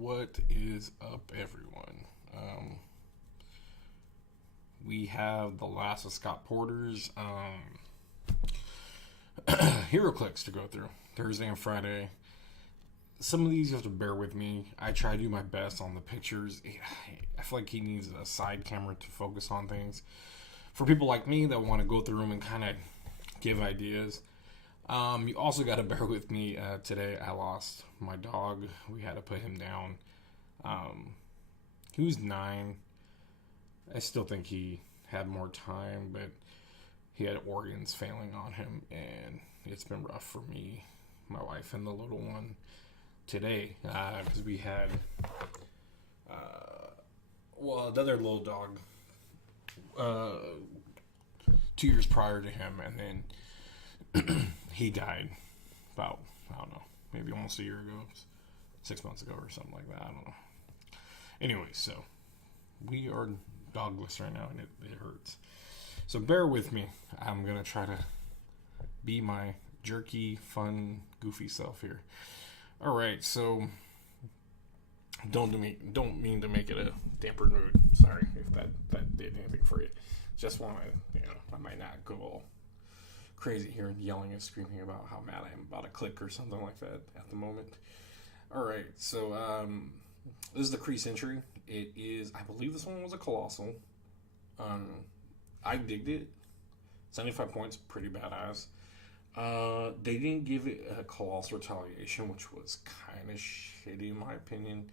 What is up, everyone? We have the last of Scott Porter's Heroclix to go through Thursday and Friday. Some of these you have to bear with me. I try to do my best on the pictures. I feel like he needs a side camera to focus on things. For people like me that want to go through them and kind of give ideas. You also got to bear with me today. I lost my dog. We had to put him down. He was 9. I still think he had more time, but he had organs failing on him, and it's been rough for me, my wife, and the little one today, because we had the other little dog 2 years prior to him, and then he died about, I don't know, maybe almost a year ago, 6 months ago or something like that. I don't know. Anyway, so we are dogless right now, and it hurts. So bear with me. I'm going to try to be my jerky, fun, goofy self here. All right, so don't mean to make it a dampered mood. Sorry if that did anything for you. Just want to, I might not go all crazy here and yelling and screaming about how mad I am about a click or something like that at the moment. All right, so this is the Kree Century. It is, I believe this one was a Colossal. I digged it. 75 points, pretty badass. They didn't give it a Colossal Retaliation, which was kind of shitty in my opinion.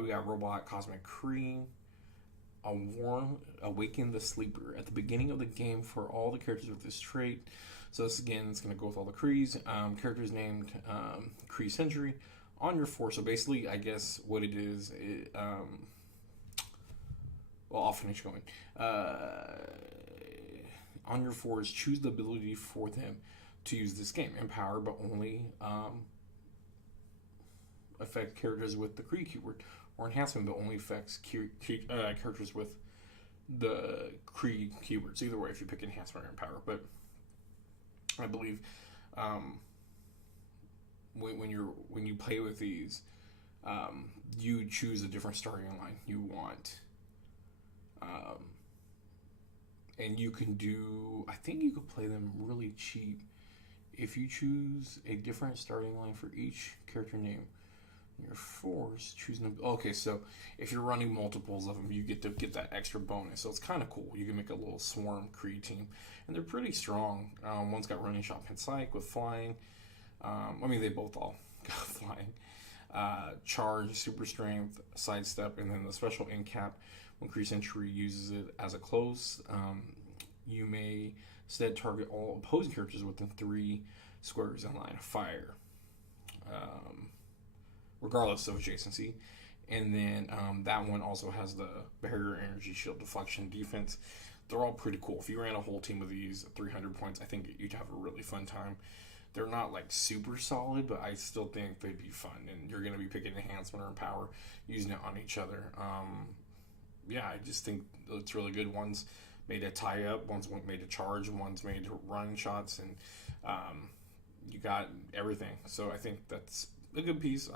We got Robot Cosmic Kree. Awaken the Sleeper at the beginning of the game for all the characters with this trait. So this again, it's going to go with all the Krees. Characters named Kree Century on your force. So basically, I guess what it is, I'll finish going. On your force, choose the ability for them to use this game. Empower, but only affect characters with the Kree keyword. Or enhancement, but only affects characters with the Kree keywords. Either way, if you pick enhancement or empower. But I believe when you play with these, you choose a different starting line you want. And you can do, I think you could play them really cheap if you choose a different starting line for each character name. Your force, choosing them. Okay, so if you're running multiples of them, you get to get that extra bonus. So it's kind of cool. You can make a little swarm Kree team, and they're pretty strong. One's got running, shot, and psych with flying. They both all got flying. Charge, super strength, sidestep, and then the special end cap. When Kree Century uses it as a close, you may instead target all opposing characters within 3 squares in line of fire. Regardless of adjacency. And then that one also has the barrier, energy, shield, deflection, defense. They're all pretty cool. If you ran a whole team of these 300 points, I think you'd have a really fun time. They're not like super solid, but I still think they'd be fun. And you're going to be picking enhancement or empower, using it on each other. I just think it's really good. One's made to tie up, one's made to charge, one's made to run shots, and you got everything. So I think that's a good piece.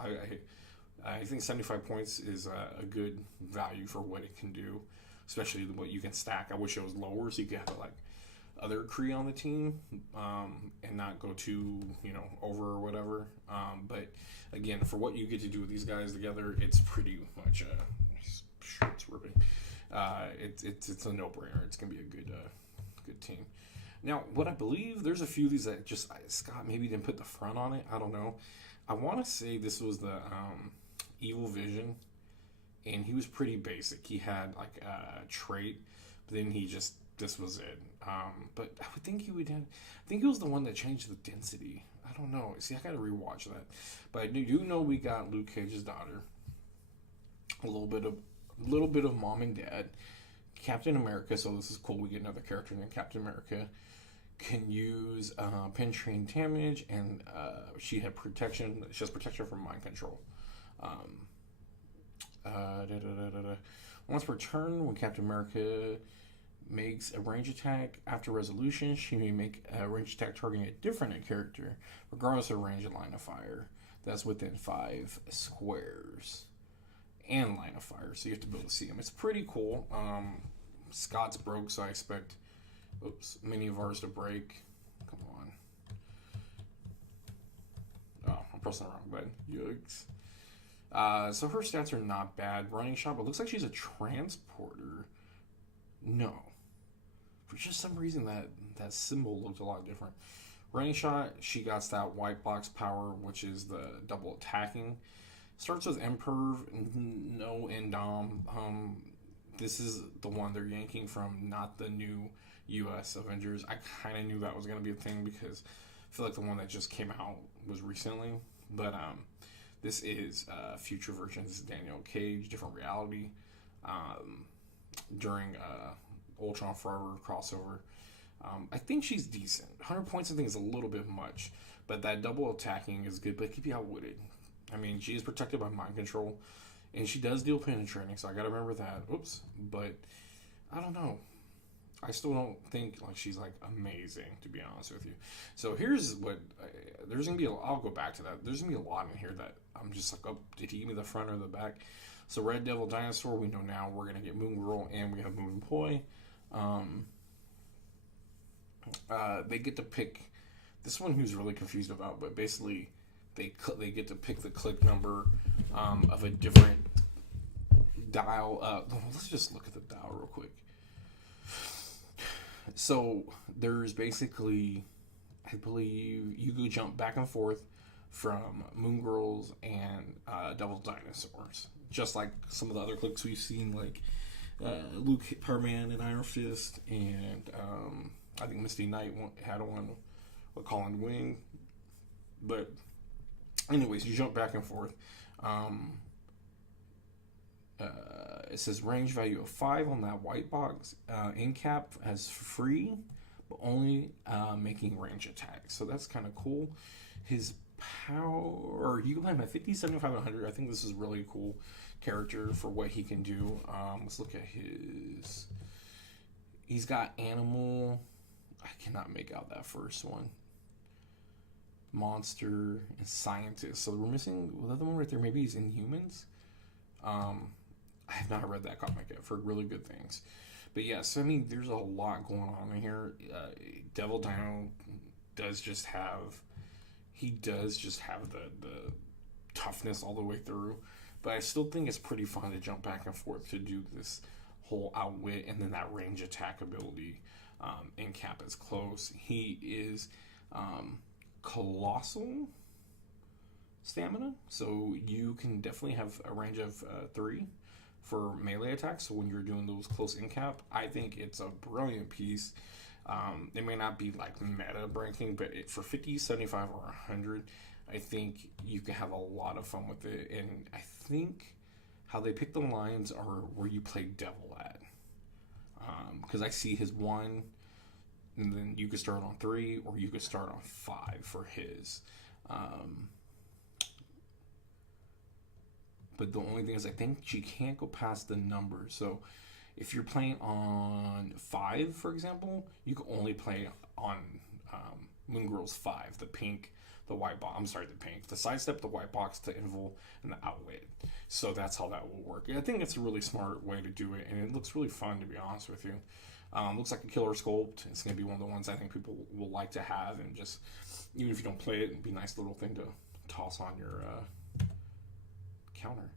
I think 75 points is a good value for what it can do, especially what you can stack. I wish it was lower so you could have like other Kree on the team and not go too over or whatever. But again, for what you get to do with these guys together, it's pretty much it's ripping. It's a no-brainer. It's gonna be a good team. Now, what I believe, there's a few of these that just Scott maybe didn't put the front on it. I don't know. I want to say this was the Evil Vision, and he was pretty basic. He had like a trait, but then this was it. But I would think I think he was the one that changed the density. I don't know. See, I got to rewatch that. But I do know we got Luke Cage's daughter, a little bit of mom and dad, Captain America. So this is cool. We get another character named Captain America. Can use penetrating damage, and she has protection from mind control. Once per turn, when Captain America makes a range attack after resolution, she may make a range attack targeting a different character, regardless of range and line of fire. That's within 5 squares. and line of fire, so you have to be able to see him. It's pretty cool. Scott's broke, so I expect many of ours to break. Come on. Oh, I'm pressing the wrong button. Yikes. So her stats are not bad. Running shot, but looks like she's a transporter. No. For just some reason, that symbol looked a lot different. Running shot, she got that white box power, which is the double attacking. Starts with Imperv, no Indom. This is the one they're yanking from, not the new U.S. Avengers. I kind of knew that was going to be a thing because I feel like the one that just came out was recently. But this is future version. This is Daniel Cage, different reality. During Ultron Forever crossover. I think she's decent. 100 points I think is a little bit much, but that double attacking is good, but it could be outwitted. I mean, she is protected by mind control, and she does deal penetrating, so I gotta remember that. Oops. But I don't know. I still don't think like she's like amazing, to be honest with you. So here's what there's gonna be. I'll go back to that. There's gonna be a lot in here that I'm just like, oh, did he give me the front or the back? So Red Devil Dinosaur, we know now we're gonna get Moon Girl, and we have Moon Boy. They get to pick this one who's really confused about, but basically they get to pick the click number of a different dial. Let's just look at the dial real quick. So there's basically, I believe you could jump back and forth from Moon Girls and Devil Dinosaurs, just like some of the other clicks we've seen, like Luke Perman and Iron Fist, and I think Misty Knight had one with Colin Wing. But anyways, you jump back and forth. It says range value of 5 on that white box. In cap as free, but only making range attacks. So that's kind of cool. His power, you can play him at 50, 75, 100. I think this is really cool character for what he can do. Let's look at his. He's got animal. I cannot make out that first one. Monster and scientist. So we're missing the other one right there. Maybe he's Inhumans. I have not read that comic yet. I've heard really good things. But yes, I mean, there's a lot going on in here. Devil Dino does just have the toughness all the way through. But I still think it's pretty fun to jump back and forth to do this whole outwit and then that range attack ability. In cap is close. He is colossal stamina, so you can definitely have a range of 3 for melee attacks. So when you're doing those close in cap, I think it's a brilliant piece. It may not be like meta breaking, but for 50, 75, or 100, I think you can have a lot of fun with it. And I think how they pick the lines are where you play Devil at. Because I see his 1, and then you could start on 3, or you could start on 5 for his. But the only thing is, I think she can't go past the number. So if you're playing on 5, for example, you can only play on Moon Girl's 5, the pink, the white box. I'm sorry, the pink, the sidestep, the white box, the invul, and the outwit. So that's how that will work. I think it's a really smart way to do it, and it looks really fun, to be honest with you. Looks like a killer sculpt. It's going to be one of the ones I think people will like to have, and just, even if you don't play it, it'd be a nice little thing to toss on your counter.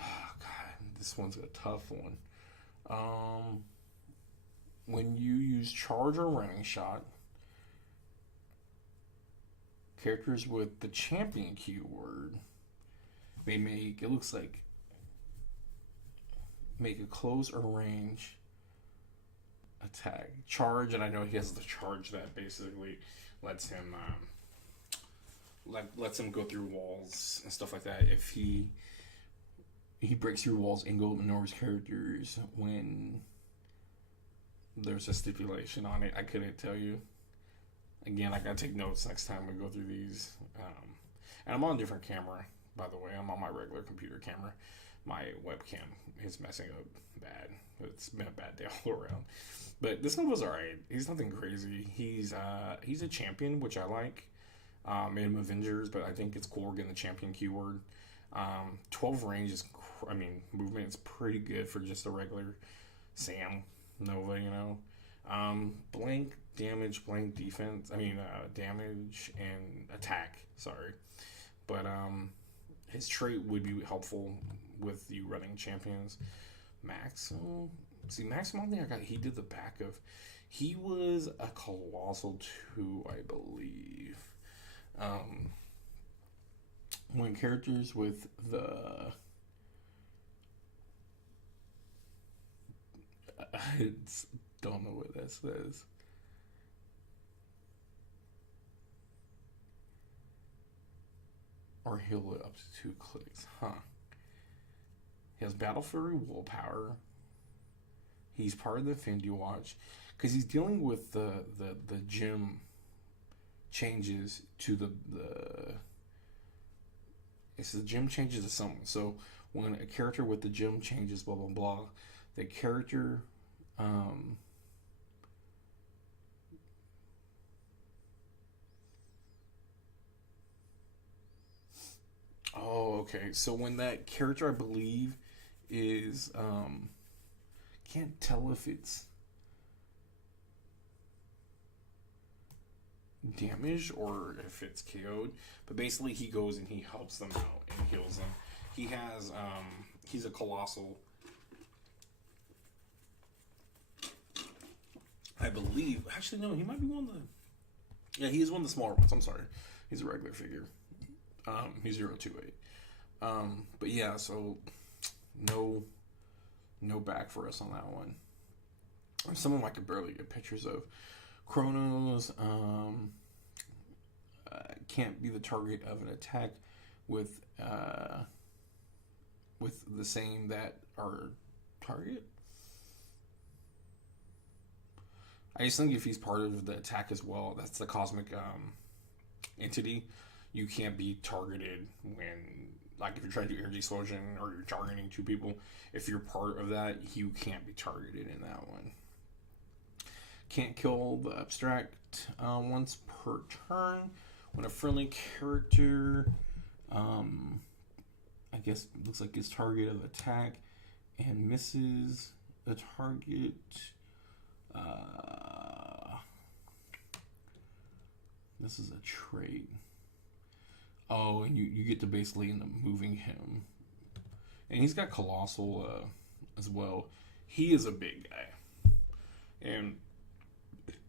Oh, God, this one's a tough one. When you use charge or running shot, characters with the champion keyword, they make, it looks like, make a close or range attack. Charge, and I know he has the charge that basically lets him lets him go through walls and stuff like that. If he breaks through walls and ignores characters when there's a stipulation on it. I couldn't tell you. Again, I gotta take notes next time we go through these. And I'm on a different camera, by the way. I'm on my regular computer camera. My webcam is messing up bad. It's been a bad day all around. But this one was alright. He's nothing crazy. He's a champion, which I like. Made him Avengers, but I think it's cool getting the champion keyword. 12 range is movement is pretty good for just a regular Sam Nova, you know. Blank damage, blank defense. Damage and attack. Sorry, but his trait would be helpful with you running champions. Maximum. See, maximum thing I got. He did the back of. He was a colossal 2, I believe. When characters with the I don't know what that says. Or heal it up to 2 clicks. Huh. He has Battle Fury Willpower. He's part of the Infinity Watch. Because he's dealing with the gym changes to the it's the gym changes to someone. So when a character with the gym changes, blah blah blah, the character oh, okay. So when that character, I believe, is can't tell if it's damaged or if it's KO'd, but basically he goes and he helps them out and heals them. He has he's a colossal, I believe. Actually, no, he might be one of the. Yeah, he is one of the smaller ones. I'm sorry, he's a regular figure. He's 028. But yeah, so no back for us on that one. Some of them I could barely get pictures of. Chronos can't be the target of an attack with the same that are target. I just think if he's part of the attack as well, that's the cosmic entity. You can't be targeted when, like, if you're trying to do energy explosion or you're targeting 2 people. If you're part of that, you can't be targeted in that one. Can't kill the abstract once per turn. When a friendly character, I guess it looks like his target of attack and misses the target. This is a trait. Oh, and you get to basically end up moving him. And he's got Colossal as well. He is a big guy. And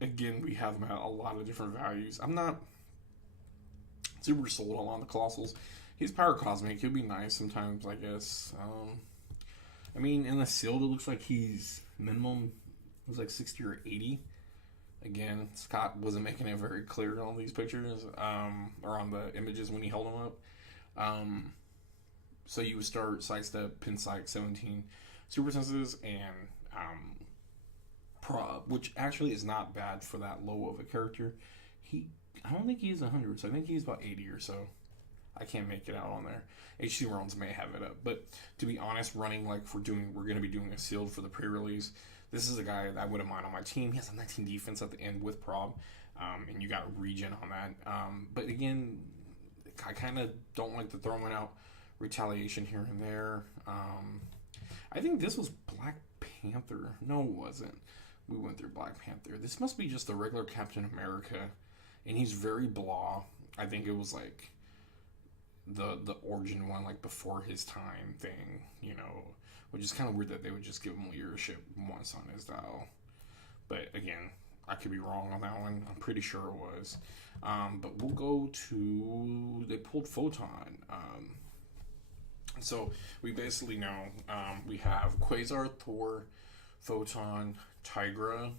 again, we have him at a lot of different values. I'm not super sold on the Colossals. He's Power Cosmic. He'll be nice sometimes, I guess. In the sealed, it looks like he's minimum was like 60 or 80. Again, Scott wasn't making it very clear on these pictures, or on the images when he held them up. So you would start Sidestep, Pin Psych, 17 Super Senses, and Prob, which actually is not bad for that low of a character. I don't think he's 100, so I think he's about 80 or so. I can't make it out on there. HC Rounds may have it up, but to be honest, running like we're going to be doing a sealed for the pre-release. This is a guy that I wouldn't mind on my team. He has a 19 defense at the end with Prob, and you got regen on that. But again, I kind of don't like the throwing out retaliation here and there. I think this was Black Panther. No, it wasn't. We went through Black Panther. This must be just the regular Captain America, and he's very blah. I think it was like the origin one, like before his time thing, which is kind of weird that they would just give him leadership once on his dial. But again, I could be wrong on that one. I'm pretty sure it was. But we'll go to, they pulled Photon. So we basically know we have Quasar, Thor, Photon, Tigra,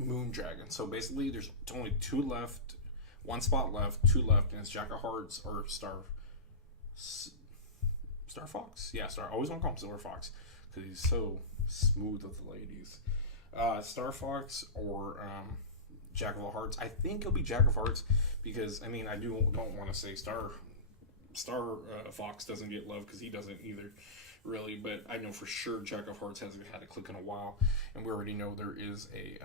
Moondragon. So basically there's only 2 left, 1 spot left, 2 left, and it's Jack of Hearts or Star Fox? Yeah, I always want to call him Silver Fox because he's so smooth with the ladies. Star Fox or Jack of all Hearts. I think it'll be Jack of Hearts because I don't want to say Star Fox doesn't get love because he doesn't either, really. But I know for sure Jack of Hearts hasn't had a click in a while, and we already know there is a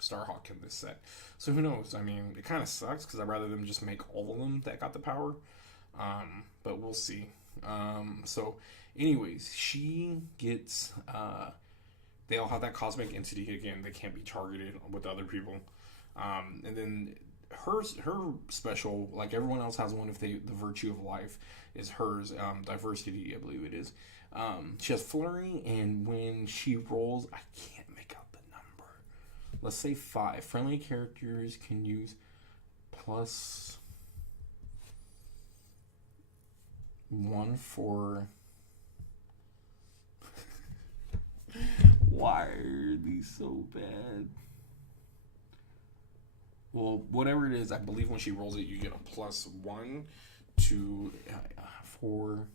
Starhawk in this set. So who knows? It kind of sucks because I'd rather them just make all of them that got the power. But we'll see. So, anyways, she gets. They all have that cosmic entity again. They can't be targeted with other people. And then her special, like everyone else has one. If the virtue of life is hers, diversity, I believe it is. She has flurry, and when she rolls, I can't make out the number. Let's say 5. Friendly characters can use +1 for. Why are these so bad? Well, whatever it is, I believe when she rolls it, you get a +1 to 4.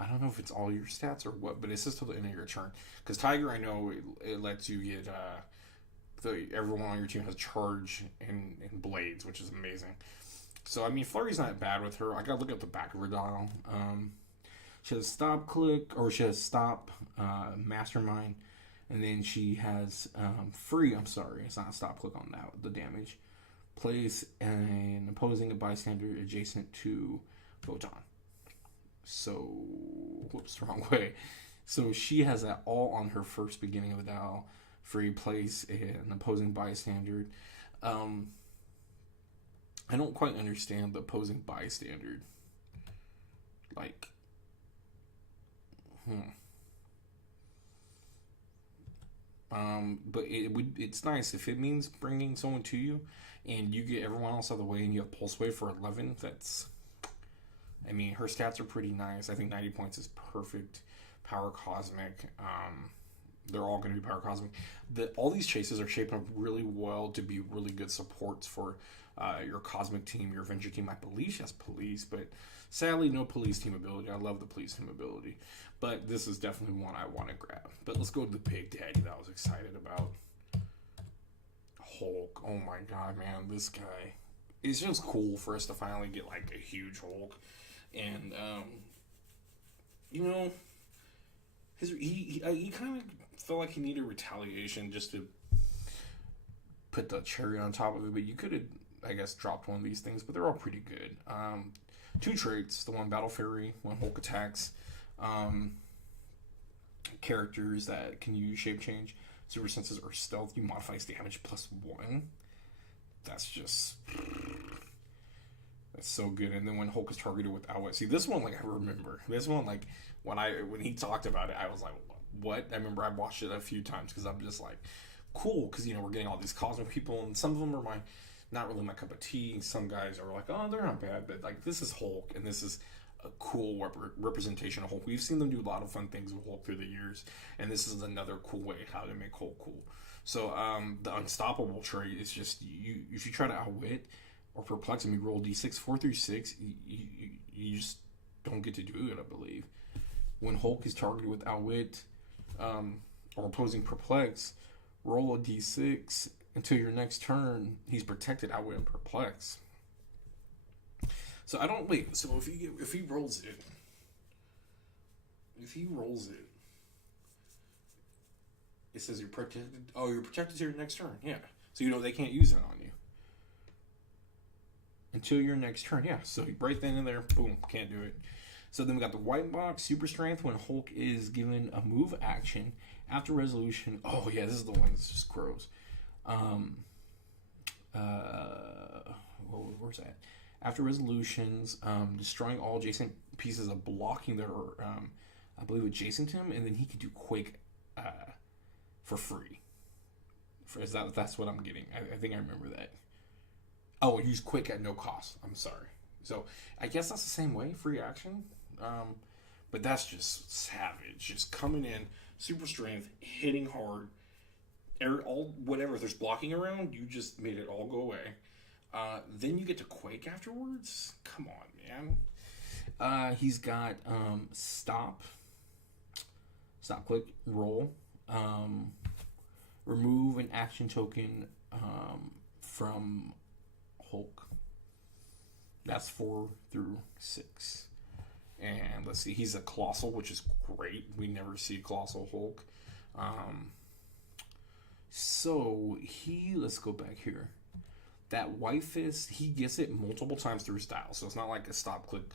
I don't know if it's all your stats or what, but it says till the end of your turn. Because Tiger, I know it lets you get everyone on your team has charge and blades, which is amazing. So I mean, Flurry's not bad with her. I gotta look at the back of her dial. She has stop click, or she has stop mastermind, and then she has free. I'm sorry, it's not stop click on that. The damage. Place an opposing a bystander adjacent to Photon. So, whoops, wrong way. So she has that all on her first beginning of the dial. Free, place an opposing bystander. I don't quite understand the opposing bystander. Like, but it's nice if it means bringing someone to you, and you get everyone else out of the way, and you have pulse wave for 11. I mean, her stats are pretty nice. I think 90 points is perfect. Power cosmic. They're all going to be power cosmic. All these chases are shaping up really well to be really good supports for your cosmic team, your Avenger team. I believe she has police, but sadly no police team ability. I love the police team ability, but this is definitely one I want to grab. But let's go to the big daddy that I was excited about. Hulk. Oh my god, man, this guy. It's just cool for us to finally get like a huge Hulk, and you know, he kind of felt like he needed retaliation just to put the cherry on top of it. But you could have, I guess, dropped one of these things, but they're all pretty good. 2 traits: the one Battle Fury when Hulk attacks. Characters that can use shape change, super senses, or stealth. You modify his damage +1. That's so good. And then when Hulk is targeted with outwit, see this one, like I remember this one, like when he talked about it, I was like, what? I remember I watched it a few times because I'm just like, cool, because we're getting all these cosmic people, and some of them are not really my cup of tea. Some guys are like, oh, they're not bad, but like this is Hulk, and this is a cool representation of Hulk. We've seen them do a lot of fun things with Hulk through the years, and this is another cool way how to make Hulk cool. So the unstoppable trait is just if you try to outwit or perplex him, you roll d6 4 through 6. You just don't get to do it, I believe. When Hulk is targeted with outwit or opposing perplex, roll a d6 until your next turn. He's protected outwit and perplex. So I don't wait. So if he rolls it, it says you're protected. Oh, you're protected to your next turn. Yeah. So they can't use it on you until your next turn. Yeah. So right then and there, boom, can't do it. So then we got the white box, super strength. When Hulk is given a move action after resolution. Oh yeah, this is the one that's just gross. Where's that? After resolutions, destroying all adjacent pieces of blocking that are, I believe, adjacent to him, and then he can do Quake for free. That's what I'm getting. I think I remember that. Oh, use Quake at no cost. I'm sorry. So I guess that's the same way, free action. But that's just savage. Just coming in, super strength, hitting hard, whatever. If there's blocking around, you just made it all go away. Then you get to Quake afterwards. Come on, man. He's got stop, click, roll, remove an action token from Hulk. That's 4 through 6. And let's see, he's a Colossal, which is great. We never see Colossal Hulk. So let's go back here. That White Fist, he gets it multiple times through style, so it's not like a stop click.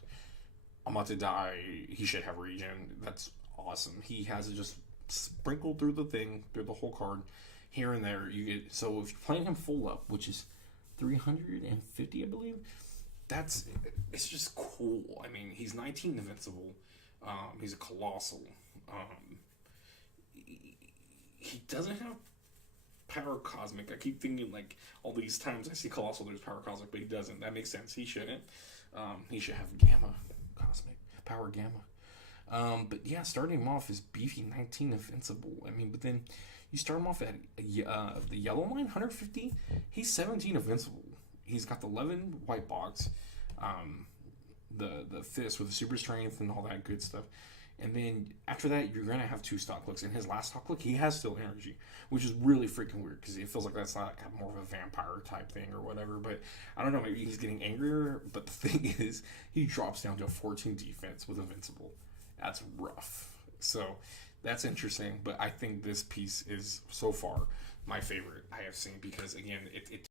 I'm about to die. He should have regen. That's awesome. He has it just sprinkled through the thing, through the whole card, here and there. You get so if you're playing him full up, which is 350, I believe. It's just cool. I mean, he's 19 invincible. He's a colossal. He doesn't have power cosmic. I keep thinking like all these times I see colossal, there's power cosmic, but he doesn't. That makes sense. He shouldn't. He should have gamma cosmic power gamma. But yeah, starting him off is beefy 19 invincible. I mean, but then you start him off at the yellow line 150. He's 17 invincible. He's got the 11 white box, the fist with the super strength and all that good stuff. And then after that, you're gonna have 2 stock clicks. In his last stock click, he has still energy, which is really freaking weird because it feels like that's not like more of a vampire type thing or whatever. But I don't know, maybe he's getting angrier. But the thing is, he drops down to a 14 defense with invincible. That's rough. So that's interesting. But I think this piece is so far my favorite I have seen because again, it